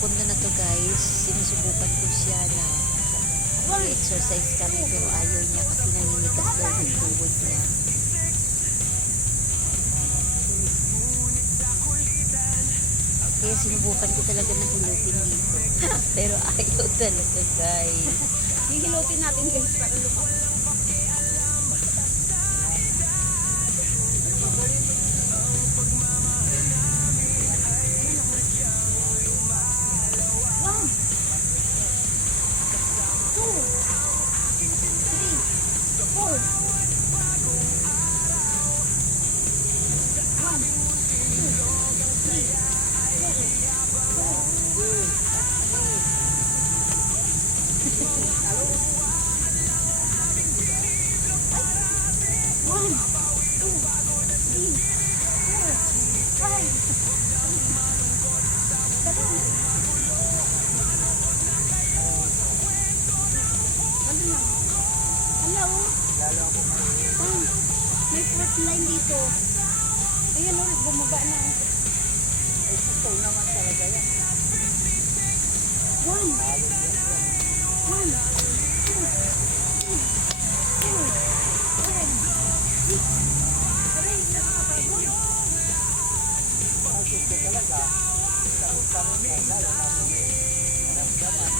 punto na to guys, sinusubukan ko siya na exercise kami pero ayaw niya kasi naninigas daw yung tuhod niya. Kaya sinubukan ko talaga na hilutin dito. Pero ayaw talaga guys. Hihilutin natin guys para lumaki. May fourth line dito. Ayan o, bumaba na. Ay, ito naman talaga yan. One. One. Two. Four. Five. Six. Aray, nakakapagod. Bakit ko talaga? Sarap-sarap na lalo namin naramdaman.